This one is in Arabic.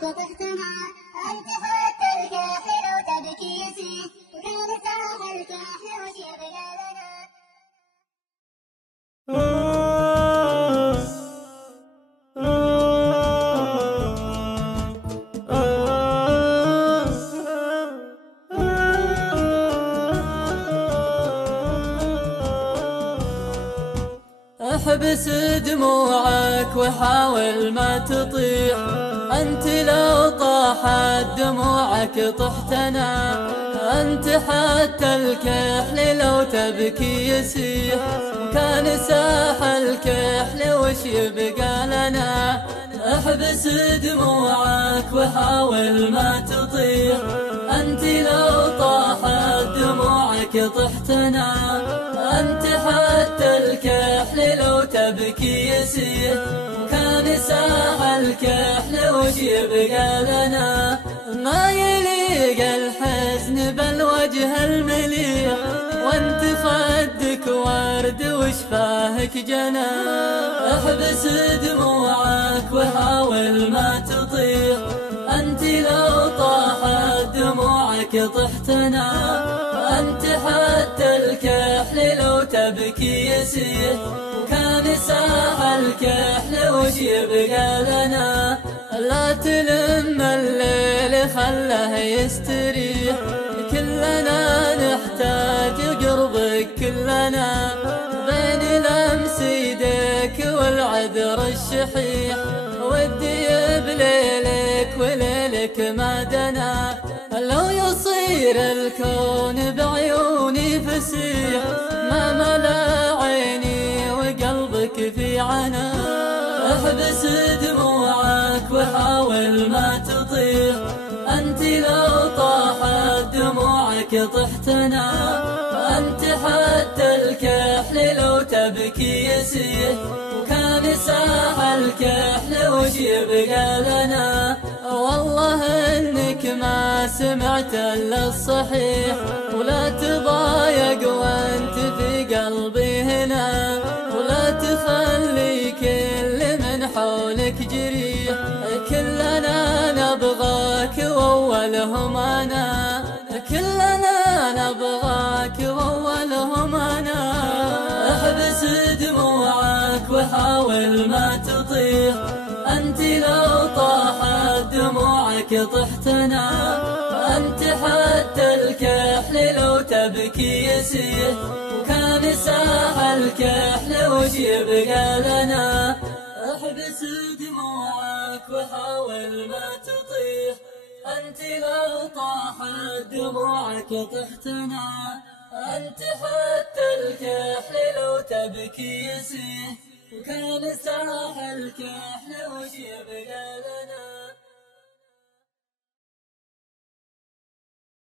دموعك طحتنا، أنت حتى الكحل لو تبكي يسيح، وكان ساح الكحل وش يبقى لنا. احبس دموعك وحاول ما تطيح، أنت لو طاحت دموعك طحتنا، أنت حتى الكحل لو تبكي يسيح، وكان ساح الكحل وش يبقى لنا. احبس دموعك وحاول ما تطيح، أنت لو طاحت دموعك طحتنا، أنت حتى الكحل لو تبكي يسيح، وكان ساح الكحل وش يبقى لنا. ما يليق الحزن بالوجه المليح، وانت خدك ورد وشفاهك جنى. احبس دموعك وحاول ما تطيح، أنت لو طاحت دموعك طحتنا، أنت حتى الكحل لو تبكي يسيح، وكان ساح الكحل وش يبقى لنا. لا تلم الليل خله يستريح، كلنا نحتاج قربك كلنا، بين لمس يديك والعذر الشحيح، ودي بليلك وليلك ما دنا. لو يصير الكون بعيوني فسيح، ما ملا عيني وقلبك في عنا. احبس دموعك وحاول ما تطيح، أنت لو طاحت دموعك طحتنا، أنت حتى الكحل لو تبكي يسيح، وكان ساح الكحل وش يبقى لنا. والله إنك ما سمعت إلا الصحيح، ولا تضايق وانت في قلبي هنا، ولا تخلي كل من حولك جريح، كلنا نبغاك وأولهم أنا، كلنا نبغاك وأولهم أنا. احبس دموعك وحاول ما تطيح، أنت لو طاحت دموعك طحتنا، أنت حتى الكحل لو تبكي يسيح، وكان ساح الكحل وش يبقى لنا. احبس دموعك وحاول ما تطيح، أنت لو طاحت دموعك طحتنا، أنت حتى الكحل لو تبكي يسيح، وكان ساح الكحل وش يبقى لنا.